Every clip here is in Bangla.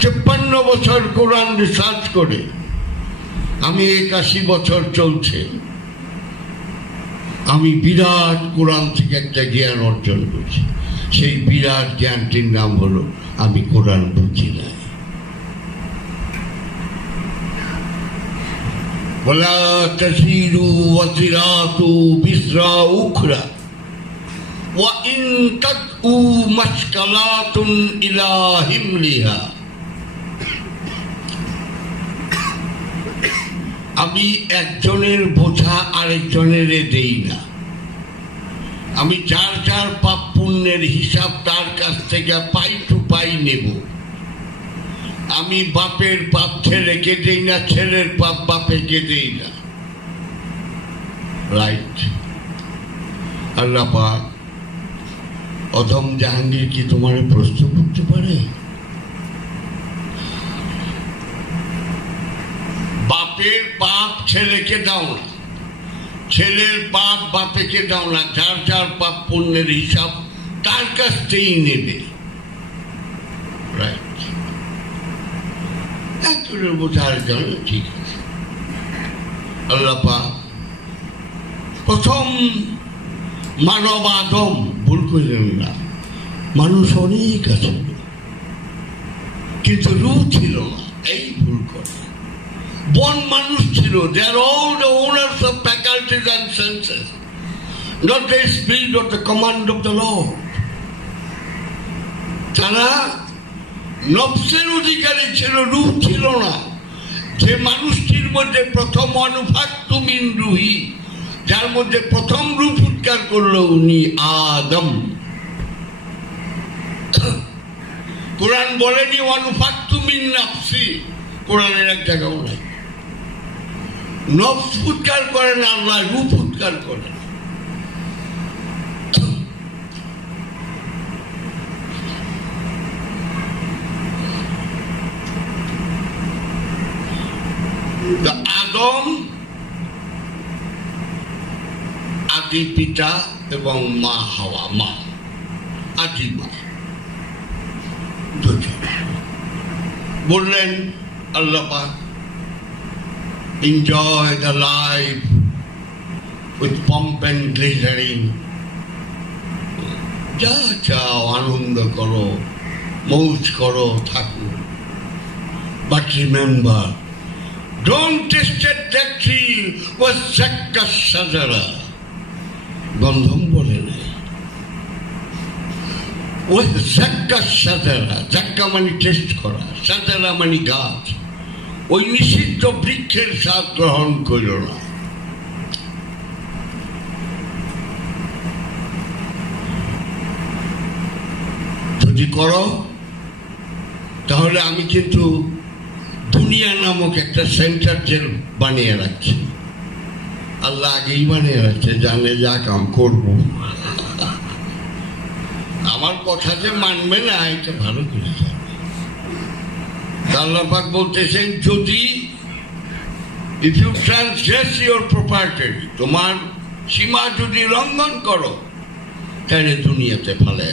তেপ্পান্ন বছর কোরআন রিসার্চ করে আমি একাশি বছর চলছে আমি বিরাট কোরআন থেকে একটা জ্ঞান অর্জন করছি সেই বিরাট জ্ঞানটির নাম হলো আমি কোরআন বুঝি না ولا تزيد وزرات وزر أخرى وإن تدعو مشكلات إلى حملها আমি একজনের বোঝা আরেকজনের দেই না। আমি যার যার পাপ পুণ্যের হিসাব তার কাছ থেকে পাই টু পাই নেব। আমি বাপের পাপ ছেলেকে দেই না, ছেলের পাপ বাপেকে দেই না। রাইট আল্লাহ পাক, অধম জাহাঙ্গীর কি তোমার প্রশ্ন করতে পারে? বাপের পাপ ছেলেকে দাও না। ছেলের বাপ বাপেকে দাও না, যার যার পাপ পুণ্যের হিসাব তার কাছ থেকেই নেবে। একজনের বোঝার জন্য ঠিক আছে। আল্লাহ পাক প্রথম মানব আদম, ভুল করলেন না। মানুষ অনেক আছে। কিন্তু রূপ ছিল না। বন মানুষ ছিল। They are all the owners of faculties and senses not the speed of the command of the Lord তারা নবসের অধিকারী ছিল, রূপ ছিল না। যে মানুষটির মধ্যে প্রথম অনুভাগ তুমিন রুহি যার মধ্যে প্রথম রূপ উৎকার করল উনি আদম। কোরআন বলেনি অনুভাগ তুমিন নাফসি। কোরআনের এক জায়গাও নাই। নফস উৎকার করেন, আল্লাহ রূপ উৎকার করেন। আদম, আদি পিতা এবং মা হাওয়া, মা, আদি মা। বললেন, আল্লাহ enjoy the life with pomp and glittering. যা চাও আনন্দ করো, মৌজ করো, থাকো। But remember don't tested that tree was জাক্কা সাজারা গন্ধম বলে নাই। ওই জাক্কা সাজারা জাক্কা মানে টেস্ট করা সাজারা মানে গাছ। ওই নিষিদ্ধ বৃক্ষের স্বাদ গ্রহণ করিল না। যদি করো, তাহলে আমি কিন্তু দুনিয়া নামক একটা সেন্টার জেল বানিয়ে রাখছি। আল্লাহ আগেই বানিয়ে রাখছে, জানে যা কাম করব। আমার কথা যে মানবে না, এটা ভালো করে জানে আল্লাহ পাক বলতেছেন, যদি if you transgress your property তোমার সীমা যদি লঙ্ঘন করো, তাহলে দুনিয়াতে ফেলে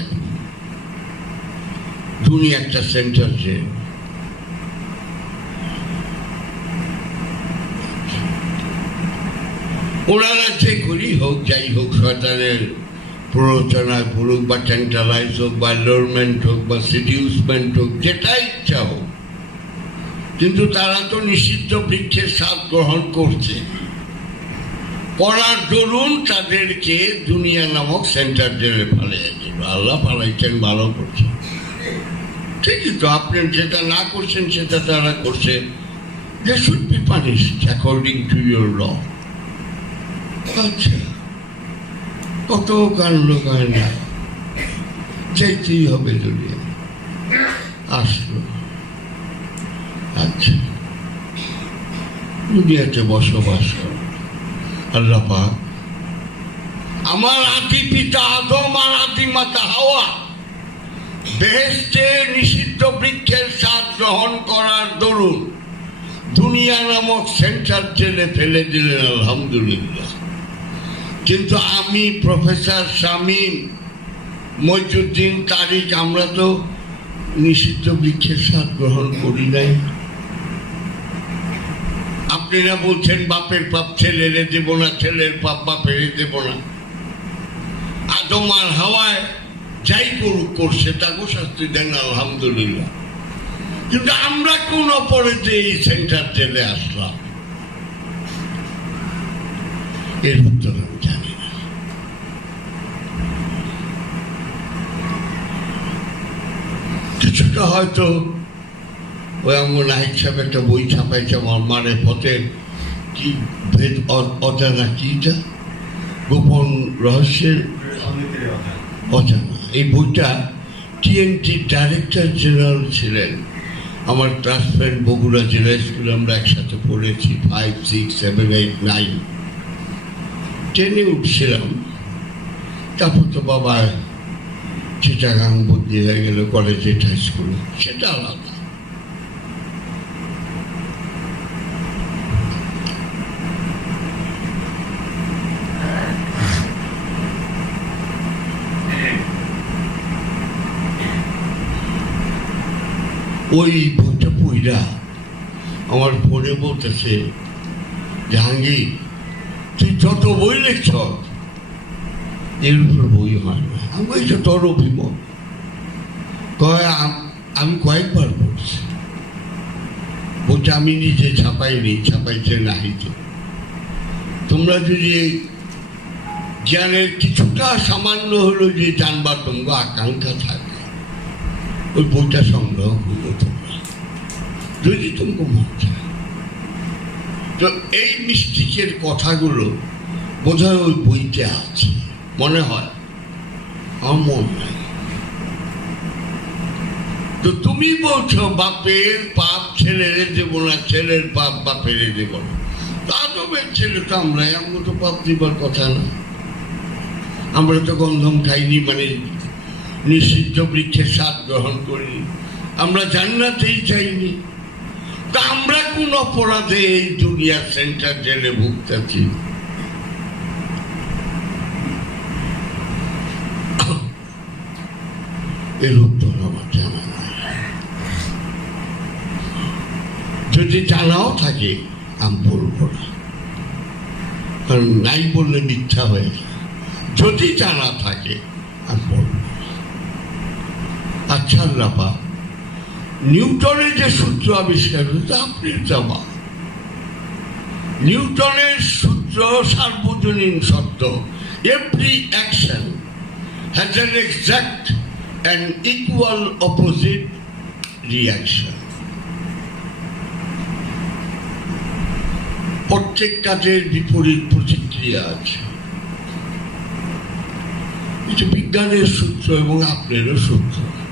দুনিয়া একটা সেন্টার যে। ওনারা যে করি হোক, যাই হোক, শয়তানের প্ররোচনায় পড়ুক, বা ট্যান্টালাইজ হোক, বা লোরমেন্ট হোক, বা সিডিউসমেন্ট হোক, যেটা ইচ্ছা হোক কিন্তু তারা তো নিষিদ্ধ বৃক্ষের স্বাদ গ্রহণ করছে। করার দরুন তাদেরকে দুনিয়া নামক সেন্টার জেলে ফালিয়েছিল আল্লাহ ফালাইছেন ভালো করছে। ঠিকই তো, আপনি যেটা না করছেন, সেটা তারা করছে। They should be punished according to your law আচ্ছা কত কাণ্ড কাহিনা চাইতেই হবে দুনিয়া আসলো আচ্ছা দুনিয়াতে বসবাস করো। আল্লাহ আমার আদি পিতা আদম আর আদি মাতা হাওয়া বেহেস্তে নিষিদ্ধ বৃক্ষের স্বাদ গ্রহণ করার দরুন দুনিয়া নামক সেন্টার জেলে ফেলে দিলেন, আলহামদুলিল্লাহ। কিন্তু আমি প্রফেসর শামীম মইজুদ্দিন তারিক, আমরা তো নিষিদ্ধ বৃক্ষের স্বাদ গ্রহণ করি নাই। আপনারা বলছেন, বাপের পাপ ছেলেরে দেব না, ছেলের পাপ বাপের দেব না। আদম আর হাওয়ায় যাই করুক করছে তাকে শাস্তি দেন, আলহামদুলিল্লাহ। কিন্তু আমরা কোন অপরাধে এই সেন্টার জেলে আসলাম? এর উত্তর আমি জানি না। কিছুটা হয়তো ওই আমার নাহিদ সাহেব একটা বই ছাপাইছে আমার মানে পথে। কি ভেদ অজানা কিটা গোপন রহস্যের অজানা। এই বইটা টিএনটি ডাইরেক্টর জেনারেল ছিলেন। আমার ক্লাস ফ্রেন্ড বগুড়া জেলা স্কুলে আমরা একসাথে পড়েছি five six seven eight nine টেনে উঠছিলাম। তারপর তো বাবা চিটাগাং বদলি হয়ে গেল কলেজে হাই স্কুলে সেটা আলাদা। ওই বইটা পইরা আমার পড়ে বলতেছে, জাহাঙ্গীর, তুই যত বই লিখছ, এর উপর বই হয় না। আমি বলছি তোর অভিমত। কয়, আমি কয়েকবার পড়ছি। বইটা আমি নিজে ছাপাইনি, ছাপাইছে নাহিত তোমরা যদি জ্ঞানের কিছুটা সামান্য হলো যে জানবার তোমরা আকাঙ্ক্ষা থাকে ওই বইটা সংগ্রহ তোমরা। যদি তোমাকে তো এই মিস্টিকের কথাগুলো বোধহয় ওই বইতে আছে। মনে হয়। আমার নাই। তো তুমি বলছো, বাপের পাপ ছেলের দেব না, ছেলের পাপ বাপের দেব তা তবে ছেলে তো আমরা তো পাপ দিবার কথা না। আমরা তো গন্ধম খাইনি মানে নিষিদ্ধ বৃক্ষের স্বাদ গ্রহণ করিনি। আমরা জান্নাতেই চাইনি তা আমরা কোন অপরাধে এই দুনিয়ার সেন্টার জেলে ভুগতেছি? এর উত্তর আমার জানা যদি জানাও থাকে, আমি বলব না। কারণ নাই বললে মিথ্যা হয়ে যদি জানা থাকে, আমি বলব না। আচ্ছা আল্লাপা নিউটনের যে সূত্র আবিষ্কার হয়েছে, আপনি জমা। নিউটনের সূত্র সার্বজনীন সত্য। Every action has an exact and equal opposite reaction প্রত্যেক কাজের বিপরীত প্রতিক্রিয়া আছে। এটা বিজ্ঞানের সূত্র এবং আপনারও সূত্র।